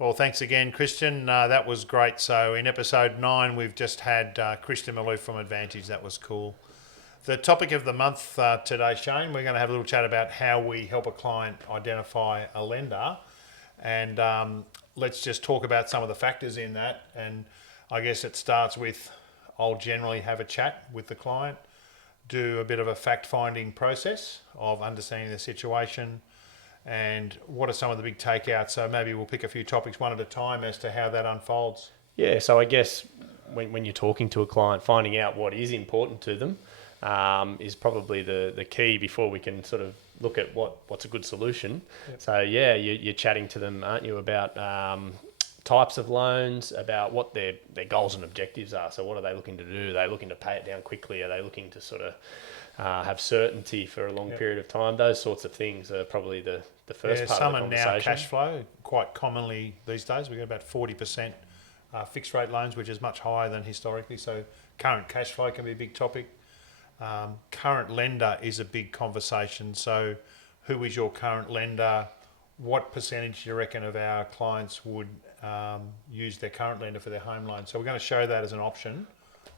Well, thanks again, Christian. That was great. So in episode 9, we've just had Christian Maloof from Advantage. That was cool. The topic of the month today, Shane, we're going to have a little chat about how we help a client identify a lender. And let's just talk about some of the factors in that. And I guess it starts with, I'll generally have a chat with the client, do a bit of a fact-finding process of understanding the situation and what are some of the big takeouts. So maybe we'll pick a few topics one at a time as to how that unfolds. Yeah, so I guess when you're talking to a client, finding out what is important to them is probably the key before we can sort of look at what's a good solution. Yep. So yeah, you're chatting to them, aren't you, about types of loans, about what their goals and objectives are. So what are they looking to do? Are they looking to pay it down quickly? Are they looking to sort of have certainty for a long period of time? Those sorts of things are probably the first part of the conversation. Some are now cash flow. Quite commonly these days, we've got about 40% fixed rate loans, which is much higher than historically. So current cash flow can be a big topic. Current lender is a big conversation. So who is your current lender? What percentage do you reckon of our clients would use their current lender for their home loan? So we're going to show that as an option.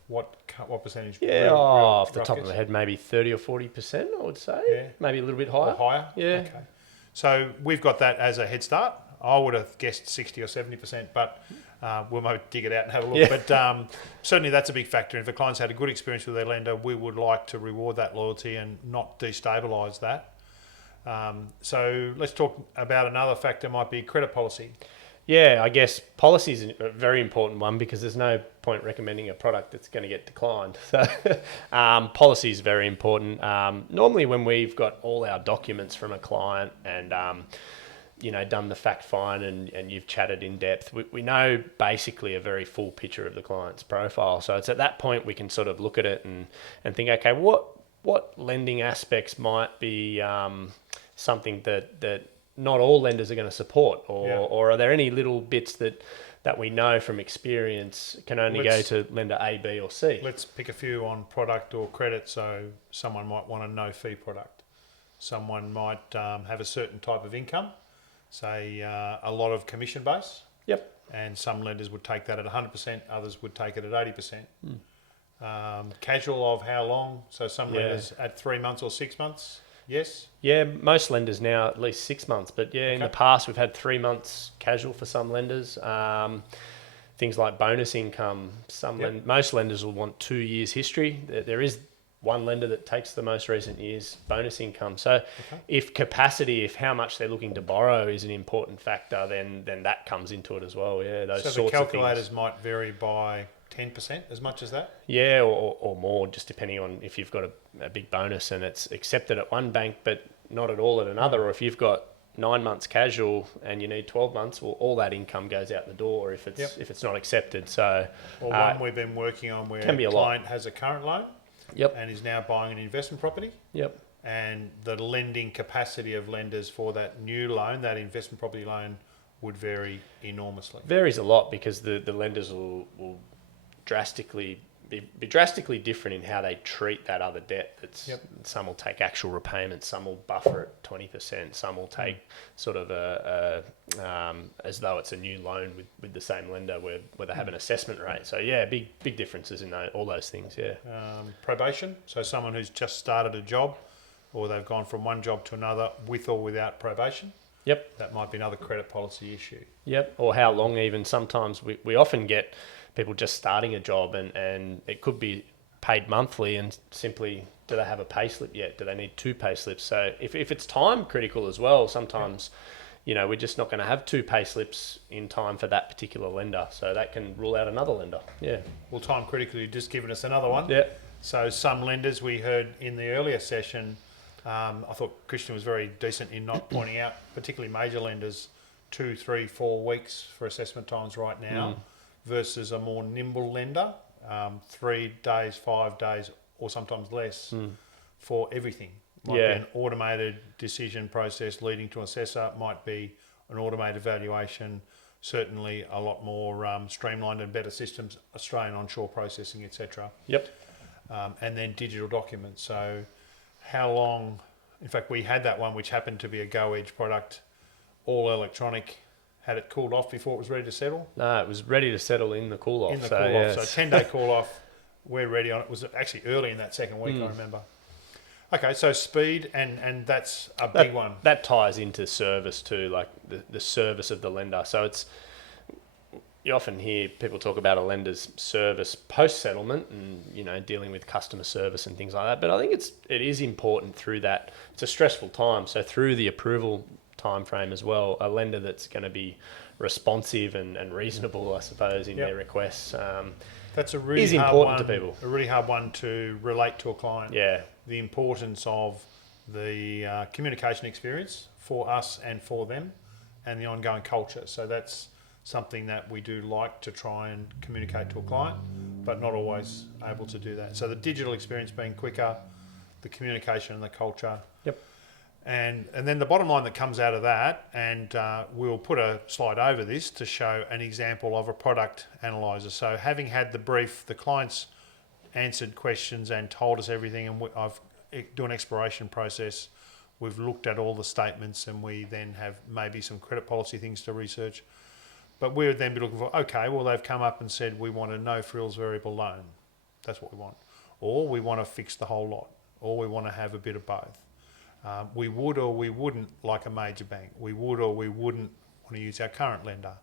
What percentage? Yeah, off the top of my head, maybe 30 or 40%, I would say. Yeah. Maybe a little bit higher. Or higher? Yeah. Okay. So we've got that as a head start. I would have guessed 60 or 70%, but we might dig it out and have a look. Yeah. But certainly that's a big factor. If a client's had a good experience with their lender, we would like to reward that loyalty and not destabilise that. So let's talk about another factor, might be credit policy. Yeah, I guess policy is a very important one because there's no point recommending a product that's going to get declined. So policy is very important. Normally when we've got all our documents from a client and done the fact find and you've chatted in depth, we know basically a very full picture of the client's profile. So it's at that point we can sort of look at it and think, okay, what lending aspects might be something that not all lenders are going to support, or are there any little bits that we know from experience can only go to lender A, B or C? Let's pick a few on product or credit. So someone might want a no-fee product. Someone might have a certain type of income, say a lot of commission base. Yep. And some lenders would take that at 100%, others would take it at 80%. Casual of how long? So some lenders at 3 months or 6 months. Yes? Yeah, most lenders now at least 6 months. But in the past we've had 3 months casual for some lenders. Things like bonus income. Most lenders will want 2 years history. There is one lender that takes the most recent year's bonus income. So if how much they're looking to borrow is an important factor, then that comes into it as well. Yeah, those sorts of things. So the calculators might vary by 10%, as much as that? Yeah, or more, just depending on if you've got a big bonus and it's accepted at one bank but not at all at another, or if you've got 9 months casual and you need 12 months, well, all that income goes out the door if it's not accepted. So, one we've been working on where a client has a current loan and is now buying an investment property. Yep. And the lending capacity of lenders for that new loan, that investment property loan, would vary enormously. Varies a lot because the lenders will be drastically different in how they treat that other debt. Some will take actual repayments, some will buffer at 20%, some will take sort of as though it's a new loan with the same lender where they have an assessment rate. So yeah, big differences in all those things. Yeah. Probation. So someone who's just started a job, or they've gone from one job to another with or without probation. Yep. That might be another credit policy issue. Yep. Or how long even. Sometimes we often get people just starting a job and it could be paid monthly and simply, do they have a pay slip yet? Do they need 2 pay slips? So if it's time critical as well, sometimes, we're just not going to have 2 pay slips in time for that particular lender. So that can rule out another lender. Yeah. Well, time critical, you've just given us another one. Yeah. So some lenders we heard in the earlier session, I thought Christian was very decent in not pointing out, particularly major lenders, 2, 3, 4 weeks for assessment times right now. Versus a more nimble lender, 3 days, 5 days, or sometimes less for everything. Might be an automated decision process leading to an assessor, might be an automated valuation, certainly a lot more streamlined and better systems, Australian onshore processing, etc. Yep. And then digital documents. So how long, in fact, we had that one which happened to be a Go Edge product, all electronic. Had it cooled off before it was ready to settle? No, it was ready to settle in the cool off. In the so, cool yeah, off. So 10-day call off. We're ready on it. It was actually early in that second week, I remember. Okay, so speed, and that's a big one. That ties into service too, like the service of the lender. So you often hear people talk about a lender's service post-settlement and, you know, dealing with customer service and things like that. But I think it is important through that. It's a stressful time. So through the approval time frame as well, a lender that's going to be responsive and reasonable, I suppose, in their requests. That's a really is hard important one, to people. A really hard one to relate to a client. Yeah. The importance of the communication experience for us and for them, and the ongoing culture. So that's something that we do like to try and communicate to a client, but not always able to do that. So the digital experience being quicker, the communication and the culture. Yep. And then the bottom line that comes out of that, and we'll put a slide over this to show an example of a product analyzer. So having had the brief, the clients answered questions and told us everything, and I've do an exploration process. We've looked at all the statements, and we then have maybe some credit policy things to research. But we would then be looking for, okay, well, they've come up and said we want a no-frills variable loan. That's what we want. Or we want to fix the whole lot. Or we want to have a bit of both. We would or we wouldn't like a major bank. We would or we wouldn't want to use our current lender.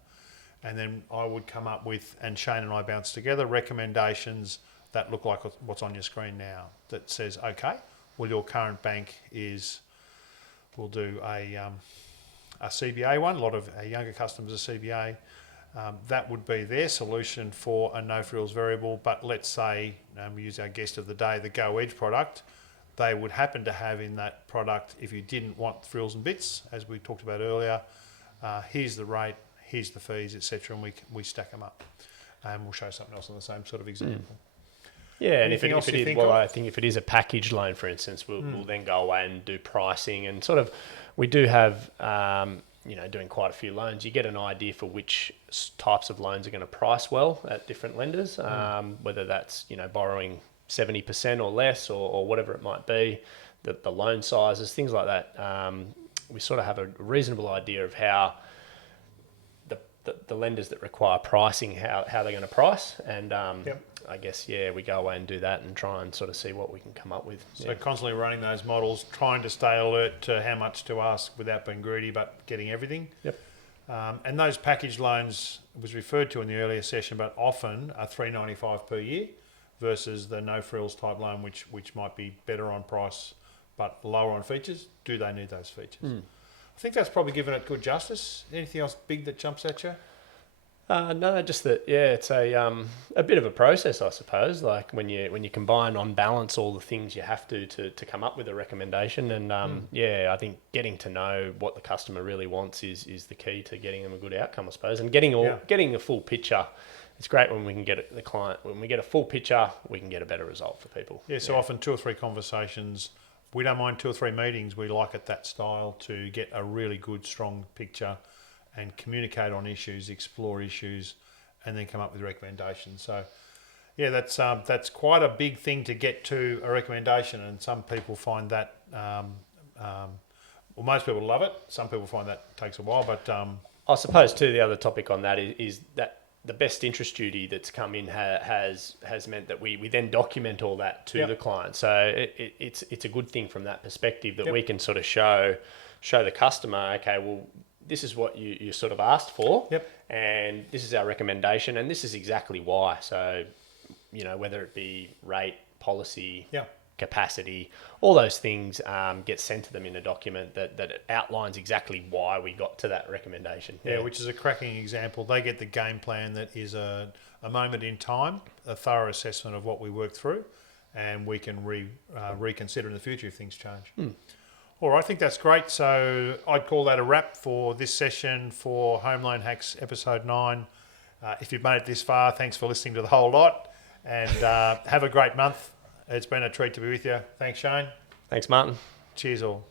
And then I would come up with, and Shane and I bounce together, recommendations that look like what's on your screen now. That says, okay, well, your current bank we'll do a CBA one. A lot of our younger customers are CBA. That would be their solution for a no-frills variable. But let's say, we use our guest of the day, the Go Edge product. They would happen to have in that product, if you didn't want frills and bits, as we talked about earlier, here's the rate, here's the fees, etc., and we stack them up. And we'll show something else on the same sort of example. Yeah, and Anything else you think well, of? I think if it is a package loan, for instance, we'll then go away and do pricing and sort of. We do have, doing quite a few loans. You get an idea for which types of loans are going to price well at different lenders, whether that's borrowing 70% or less, or whatever it might be, the loan sizes, things like that. We sort of have a reasonable idea of how the lenders that require pricing, how they're going to price, and I guess we go away and do that and try and sort of see what we can come up with. So constantly running those models, trying to stay alert to how much to ask without being greedy, but getting everything. Yep. And those package loans was referred to in the earlier session, but often are $395 per year versus the no frills type loan, which might be better on price but lower on features. Do they need those features? I think that's probably given it good justice. Anything else big that jumps at you? No, just that. It's a bit of a process, I suppose. Like when you combine on balance all the things you have to come up with a recommendation, and I think getting to know what the customer really wants is the key to getting them a good outcome, I suppose, and getting the full picture. It's great when we can get the client, when we get a full picture, we can get a better result for people. Yeah, so often 2 or 3 conversations. We don't mind 2 or 3 meetings. We like it that style to get a really good, strong picture and communicate on issues, explore issues, and then come up with recommendations. So, that's quite a big thing to get to a recommendation, and some people find that, most people love it. Some people find that takes a while, but... I suppose, too, the other topic on that is that the best interest duty that's come in has meant that we then document all that to the client. So it's a good thing from that perspective that we can sort of show the customer, okay, well, this is what you sort of asked for, and this is our recommendation, and this is exactly why. So, whether it be rate, policy, capacity, all those things get sent to them in a document that outlines exactly why we got to that recommendation. Yeah, which is a cracking example. They get the game plan that is a moment in time, a thorough assessment of what we worked through, and we can reconsider in the future if things change. All right, I think that's great. So I'd call that a wrap for this session for Home Loan Hacks episode 9. If you've made it this far, thanks for listening to the whole lot, and have a great month. It's been a treat to be with you. Thanks, Shane. Thanks, Martin. Cheers all.